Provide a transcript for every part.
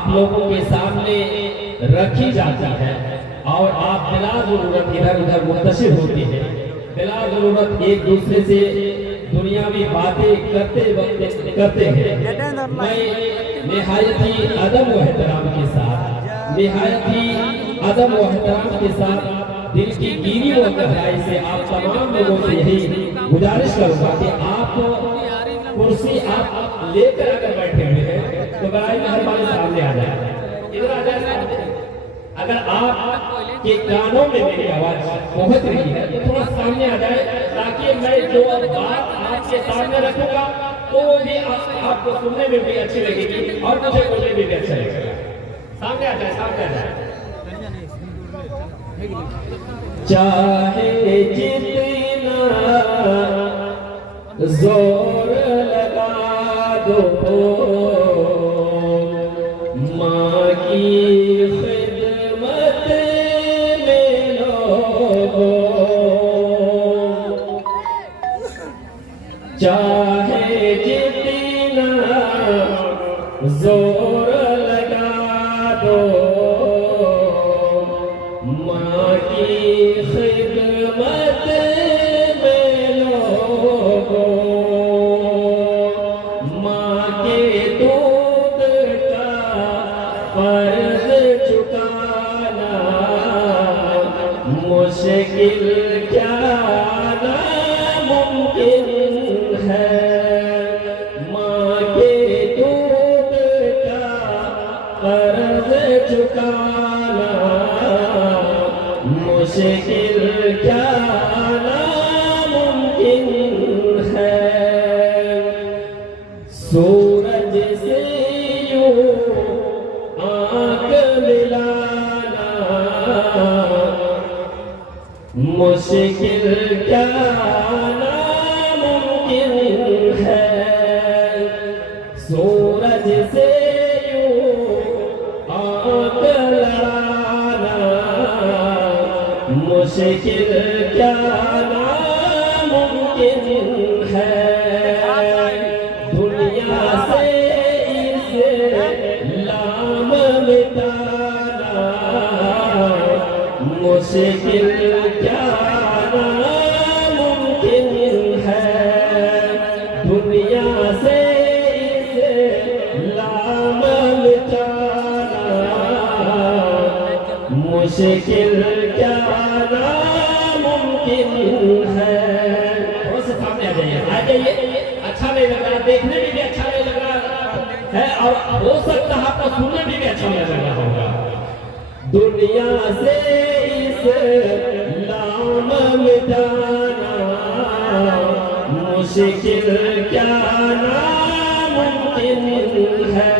آپ لوگوں کے سامنے رکھی جاتی ہے اور آپ بلا ضرورت ادھر ادھر منتشر ہوتے ہیں، بلا ضرورت ایک دوسرے سے دنیاوی باتیں کرتے ہیں۔ میں نہایت ہی ادب و احترام کے ساتھ دل کی گیری و گہرائی سے آپ تمام لوگوں سے یہی گزارش کروں گا کہ آپ کرسی آپ لے کر اگر بیٹھے ہوئے ہیں تو برائے مہربانی سامنے آ جائے، ادھر آ جائے۔ اگر آپ کے کانوں میں میری آواز پہنچ رہی ہے تو تھوڑا سامنے آ جائے تاکہ میں جو بات آپ کے سامنے رکھوں گا تو وہ بھی آپ کو سننے میں بھی اچھی لگے گی اور مجھے بولنے میں بھی اچھا لگے گا۔ سامنے آ جائے، سامنے آ جائے۔ چاہے جتنا زور لگا دو ماں کی خدمت میں لوگو، چاہے جتنا زور لگا دو ماں کی خدمت میں لوگو، ماں کے دودھ کا فرض چکانا مشکل کیا ناممکن ہے، ماں کے دودھ کا فرض چکانا مشکل کیا ناممکن ہے، سورج سے یوں آنکھ ملانا مشکل کیا ناممکن ہے، سورج سے یوں آنکھ لڑانا مشکل کیا ناممکن ہے، دنیا سے اسلام مٹانا مشکل کیا ناممکن ہے، دنیا سے اسلام مٹانا مشکل کیا ناممکن ہے۔ تھوڑا سا سامنے آ جائیے، اچھا نہیں لگ رہا، دیکھنے میں بھی اچھا نہیں لگ رہا ہے اور ہو سکتا ہے آپ کو سننے میں بھی اچھا نہیں لگ رہا ہوگا۔ دنیا سے اسلام مٹانا مشکل کیا ناممکن ہے۔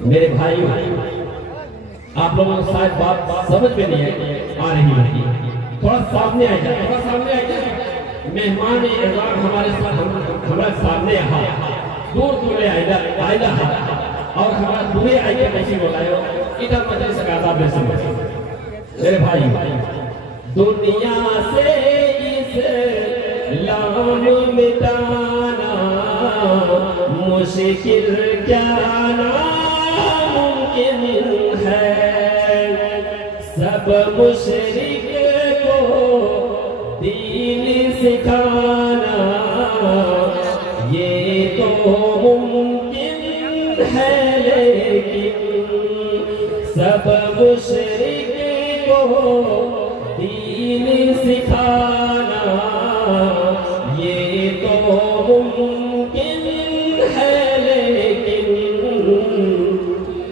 میرے بھائیو، آپ لوگوں کو شاید بات سمجھ میں نہیں آ رہی ہوگی، تھوڑا سامنے آ جائے، تھوڑا سامنے آ جائے۔ مہمان اعزاز ہمارے ساتھ ہمارے سامنے دور دورے آئیدہ اور ہمارا دورے آئیدہ کیسی بتائیو ادھر مجلس کا عذاب میں سمجھ۔ میرے بھائی، دنیا سے اسلام مٹانا مشکل کیا ناممکن ہے، سب مشرک کو دین سکھانا یہ تو ممکن ہے، لیکن سب مشرک کو دین سکھانا یہ تو ممکن ہے، لیکن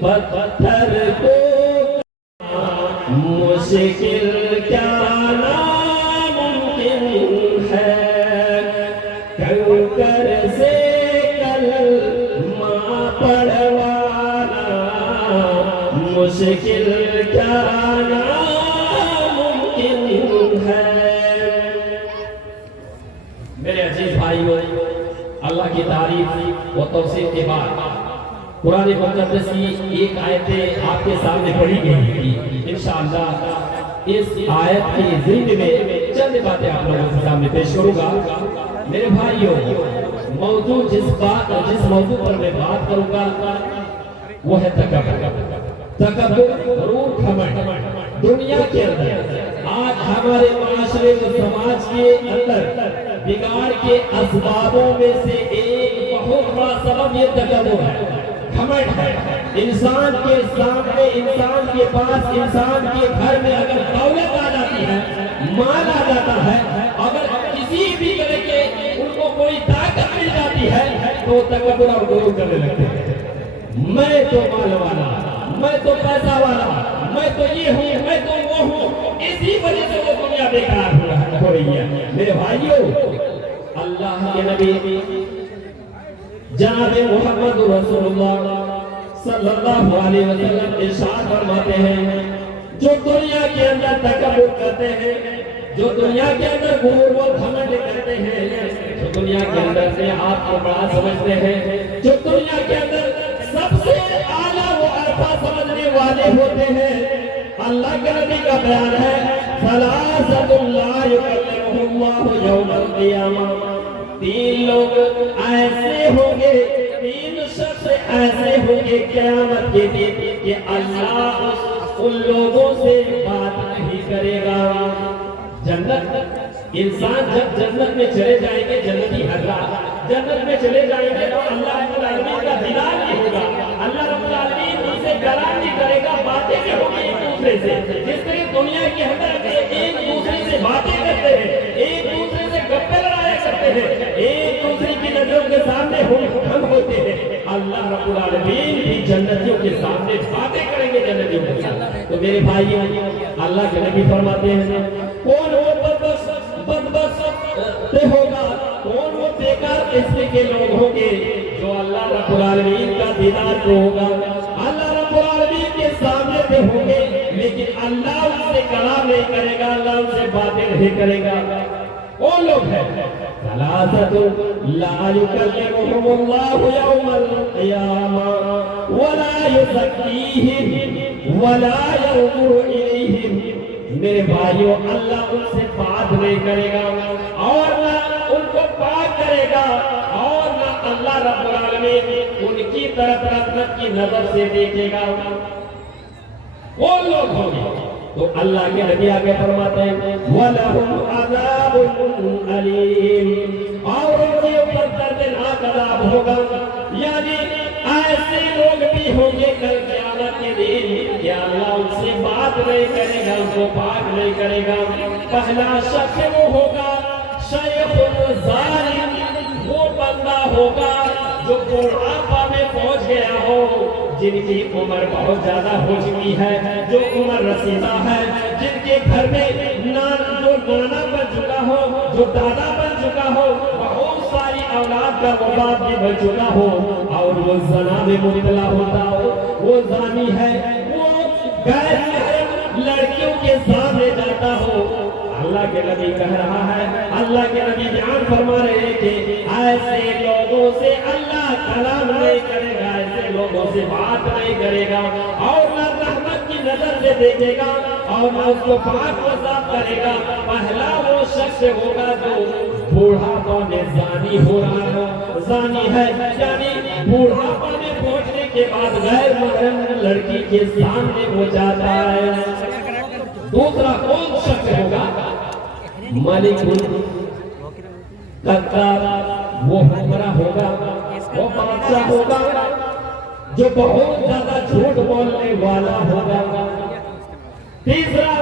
پتھر کو مشکل کیا ناممکن ہے، کنکر سے کلمہ پڑھوانا مشکل کیا ناممکن ہے۔ میرے عزیز بھائیو، اللہ کی تعریف و توصیف کے بعد قرآن مقدس کی ایک آیت آپ کے سامنے پڑھی گئی تھی۔ انشاءاللہ اس آیت کی ضمن میں چند باتیں آپ لوگوں کے سامنے پیش کروں گا۔ میرے بھائیو، موضوع جس موضوع پر میں بات کروں گا وہ ہے تکبر، غرور، گھمنڈ۔ دنیا کے اندر آج ہمارے معاشرے و سماج کے اندر بگاڑ کے اسبابوں میں سے ایک بہت بڑا سبب یہ تکبر ہے، گھمنڈ ہے۔ انسان کے سامنے، انسان کے پاس، انسان کے گھر میں اگر دولت آ جاتی ہے، مال آ جاتا ہے، اگر کسی بھی طرح کے ان کو کوئی طاقت مل جاتی ہے تو تکبر اور غرور کرنے لگتے ہیں۔ میں تو مال والا، میں تو پیسہ والا، میں تو یہ ہوں، میں تو وہ ہوں۔ اسی وجہ سے وہ دنیا بیکار ہو رہی ہے۔ میرے بھائیوں، اللہ کے نبی جناب محمد رسول اللہ صلی اللہ علیہ وسلم ارشاد فرماتے ہیں، جو دنیا کے اندر تکبر کرتے ہیں، جو دنیا کے اندر غرور و گھمنڈ کرتے ہیں، جو دنیا کے اندر سے آپ کو بڑا سمجھتے ہیں، جو دنیا کے اندر سب سے اعلیٰ و عرفہ سمجھنے والے ہوتے ہیں، اللہ کے نبی کا بیان ہے، ثلاثۃ لا یکلمہم اللہ یوم القیامہ، تین لوگ ایسے ہوں گے، تین شخص ایسے ہوں گے قیامت کے دن کہ اللہ ان لوگوں سے بات نہیں کرے گا۔ جنت، انسان جب جنت میں چلے جائیں گے، جنتی حضرات جنت میں چلے جائیں گے تو اللہ رب العالمین کا دیدار نہیں ہوگا، اللہ رب العالمین ان سے کلام نہیں کرے گا، باتیں نہیں ہوں گی ایک دوسرے سے۔ جس طرح دنیا کے اندر ایک دوسرے سے باتیں کرتے ہیں، ایک دوسرے سے گپے لڑایا کرتے ہیں، ایک دوسرے کی نظروں کے سامنے ہم ہوتے ہیں، اللہ رب العالمین بھی جنتیوں کے سامنے باتیں کریں گے جنتیوں کے ساتھ۔ تو میرے بھائیوں، اللہ کے نبی فرماتے ہیں، کون وہ بدبخت ہوگا، کون وہ بیکار قسم کے لوگ ہوں گے جو اللہ رب العالمین کا دیدار کو ہوگا، اللہ رب العالمین کے سامنے پہ ہوں گے، لیکن اللہ ان سے کلام نہیں کرے گا، اللہ ان سے باتیں نہیں کرے گا۔ کون لوگ ہیں؟ ثلاثۃ لا یکلمہم اللہ یوم القیامہ ولا یزکیہم ولا ینظر الیہم۔ میرے بھائیوں، اللہ ان سے بات نہیں کرے گا اور نہ ان کو پاک کرے گا، اور نہ اللہ رب العالمین ان کی طرف رحمت کی نظر سے دیکھے گا۔ وہ لوگ ہوں گے تو اللہ کے نبی آگے فرماتے ہیں، وَلَهُمْ عَذَابٌ عَلِيمٌ، اور ان کے اوپر دردناک عذاب ہوگا۔ یعنی ایسے لوگ بھی ہوں گے کل قیامت کے دن کہ اللہ ان سے بات نہیں کرے گا، ان کو پاک نہیں کرے گا۔ پہلا شخص وہ ہوگا شیخ ظالم، وہ بندہ ہوگا جو بڑھاپا میں پہنچ گیا ہو، جن کی عمر بہت زیادہ ہو چکی ہے، جو عمر رسیدہ ہے، جن کے گھر میں جو نانا بن چکا ہو، جو دادا بن چکا ہو، بہت ساری اولاد کا وہ باپ بھی بن چکا ہو، اور وہ زنا میں مبتلا ہوتا ہو، وہ زانی ہے، وہ غیر محرم لڑکیوں کے سامنے جاتا ہو۔ اللہ کے نبی کہہ رہا ہے، اللہ کے نبی بیان فرما رہے ہیں کہ ایسے لوگوں سے اللہ کلام نہیں کرے گا، ایسے لوگوں سے بات نہیں کرے گا، اور نہ رحمت کی نظر سے دیکھے گا، اور نہ اس کو پاک و صاف کرے گا۔ پہلا وہ شخص ہوگا جو بوڑھاپا میں زانی ہو رہا ہو، زانی ہے یعنی بوڑھاپا میں پہنچنے کے بعد غیر محرم لڑکی کے سامنے وہ جاتا ہے۔ دوسرا کون شخص ہوگا؟ ملک القدار، وہ حکمراں ہوگا، وہ بادشاہ ہوگا جو بہت زیادہ جھوٹ بولنے والا ہوگا۔ تیسرا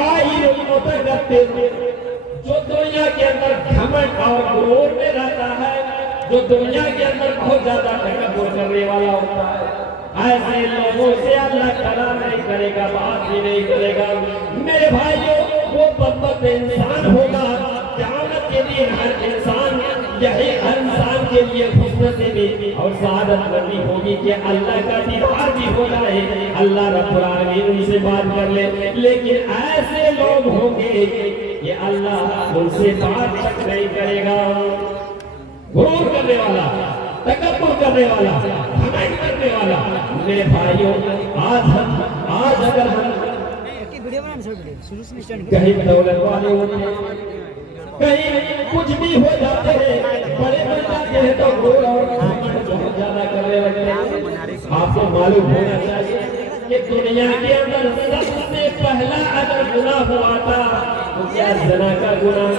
آئین المتکبر، جو دنیا کے اندر گھمنڈ اور غرور میں رہتا ہے، جو دنیا کے اندر بہت زیادہ تکبر کرنے والا ہوتا ہے۔ ایسے لوگوں سے اللہ کلام نہیں کرے گا، بات بھی نہیں کرے گا۔ میرے بھائیوں، وہ بدبخت انسان ہوگا قیامت کے لیے، ہر انسان یہی ہر انسان کے لیے خوش نصیبی اور سعادت مندی ہوگی کہ اللہ کا دیدار بھی ہو جائے، اللہ رب العالمین ان سے بات کر لے، لیکن ایسے لوگ ہوں گے کہ اللہ ان سے بات تک نہیں کرے گا۔ غرور کرنے والا، تکبر کرنے والا، گھمنڈ کرنے والا۔ میرے بھائیوں، آج اگر ہم کہیں دولت والے ہوتے ہیں، کہیں کچھ بھی ہو جاتے ہیں، بڑے بن جاتے ہیں تو غرور اور گھمنڈ بہت زیادہ کرنے لگتے ہیں۔ آپ کو معلوم ہونا چاہیے کہ دنیا کے اندر سب سے پہلا اگر گناہ ہوا تھا تو کیا زنا کا گناہ،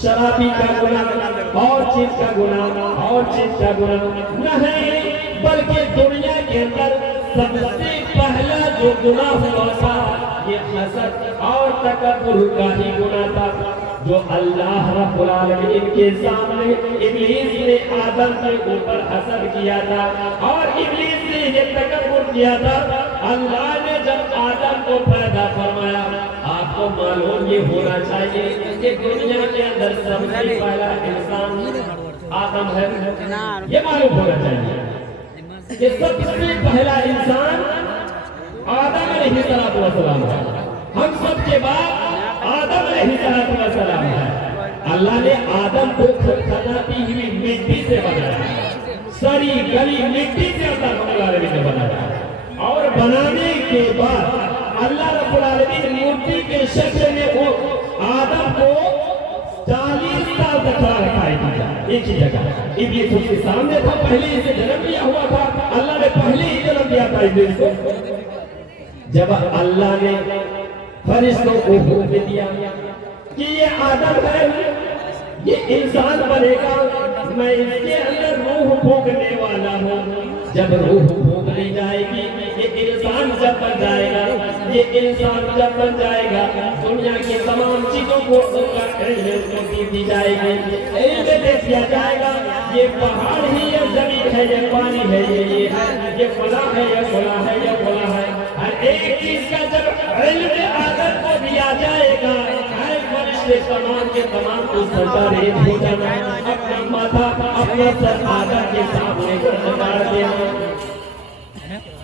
شرابی کا گناہ، اور چیز کا گناہ، اور چیز کا گناہ نہیں، بلکہ دنیا کے اندر سب سے پہلا جو گناہ ہوا تھا یہ حسد اور تکبر کا ہی گناہ تھا، جو اللہ رب العالمین کے سامنے ابلیس نے آدم کے اوپر حسد کیا تھا اور ابلیس نے یہ تکبر کیا تھا۔ اللہ نے جب آدم کو پیدا فرمایا، آپ کو معلوم یہ ہونا چاہیے کہ دنیا کے اندر سب سے پہلا انسان آدم ہے، یہ معلوم ہونا چاہیے کہ سب سے پہلا انسان آدم علیہ السلام ہے۔ ہم سب کے بعد آدم علیہ السلام ہے۔ اللہ نے آدم کو کھدکاتی ہوئی مٹی سے بنایا، سری گلی مٹی سے اللہ رب العالمین نے بنایا، اور بنانے کے بعد اللہ رب العالمین مورتی کے شکل میں وہ آدم کو 40 سال تک رکھا ایک ہی جگہ۔ ابلیس اس کے سامنے تھا، پہلے اسے جنم دیا ہوا تھا، اللہ نے پہلے ہی جنم دیا تھا ابلیس کو۔ جب اللہ نے فرشتوں کو حکم دیا کہ یہ آدم ہے، یہ انسان بنے گا، میں اس کے اندر روح پھونکنے والا ہوں، جب روح پھونک لی جائے گی یہ انسان جب بن جائے گا، یہ انسان جب بن جائے گا دنیا کی تمام چیزوں کو دی جائے گی، علم دے دیا جائے گا، یہ پہاڑ ہی یہ زمین ہے، یہ پانی ہے، یہ فلاں ہے، یہ فلاں ہے، یہ فلاں ہے، ہر ایک چیز کا جب علم آدم کو دیا جائے گا، فرشتے تمام کے تمام کو سجدہ ریز ہو جانا، اپنا ماتھا اپنا سر آدم کے سامنے جھکا دینا۔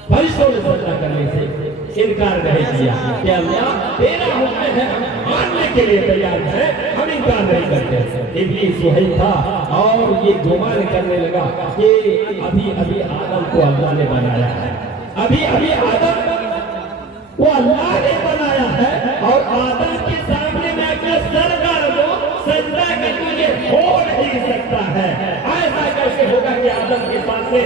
فرشتوں نے سجدہ کرنے سے انکار نہیں کیا کہ اللہ تیرا حکم ہے، ماننے کے لیے تیار ہے، ہم انکار نہیں کرتے۔ ابلیس وہی تھا اور یہ گمان کرنے لگا کہ ابھی ابھی آدم کو اللہ نے بنایا ہے، ابھی ابھی آدم وہ اللہ نے بنایا ہے، اور آدم کے سامنے میں اپنا سر کر دو، سجدہ کہ تجھے ہو نہیں سکتا ہے۔ ایسا کیسے ہوگا کہ آدم کے سامنے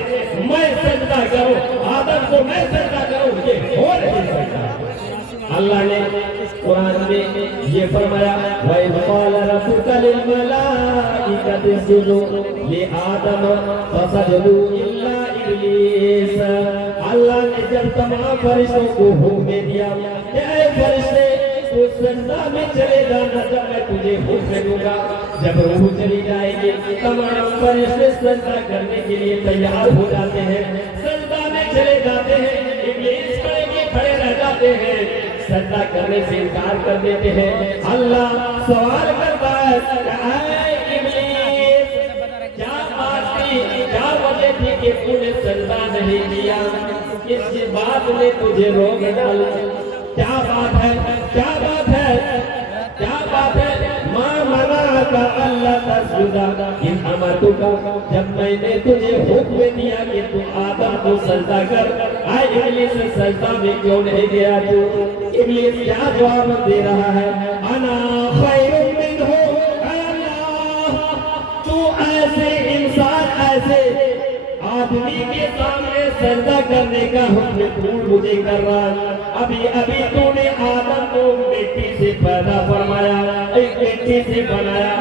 میں سجدہ کروں، آدم کو میں سجدہ کروں، یہ ہو نہیں سکتا۔ اللہ نے قرآن میں یہ فرمایا وَإِذْ قَالَ رَبُّكَ لِلْمَلَائِكَةِ اسْجُدُوا لِآدَمَ فَسَجَدُوا إِلَّا إِبْلِيسَ۔ اللہ نے جب تمام فرشتوں کو حکم دیا کہ اے فرشتے تو سجدہ میں چلے جانا، جب میں تجھے حکم دوں گا، جب روح چلی جائے گی تمام فرشتے سجدہ کرنے کے لیے تیار ہو جاتے ہیں، سجدہ میں چلے جاتے ہیں، ابلیس کھڑے رہ جاتے ہیں، سجدہ کرنے سے انکار کر دیتے ہیں۔ اللہ سوال کرتا ہے اے ابلیس کیا بات تھی، کیا وجہ تھی کہ تو نے سجدہ نہیں کیا، کس بات نے تجھے روک ڈالا، کیا بات ہے، کیا بات ہے، کیا بات ہے؟ مَا مَنَعَكَ أَلَّا تَسْجُدَ إِذْ أَمَرْتُكَ، جب میں نے تجھے حکم دیا کہ تو آدم کو سجدہ کر، اے ابلیس سجدہ میں کیوں نہیں گیا تو؟ ابلیس کیا جواب دے رہا ہے؟ انا خیر منہ، اے اللہ تو ایسے انسان، ایسے آدمی کے سامنے سجدہ کرنے کا حکم کون مجھے کر رہا ہے؟ ابھی ابھی تو نے آدم کو مٹی سے پیدا فرمایا، ایک مٹی سے بنایا،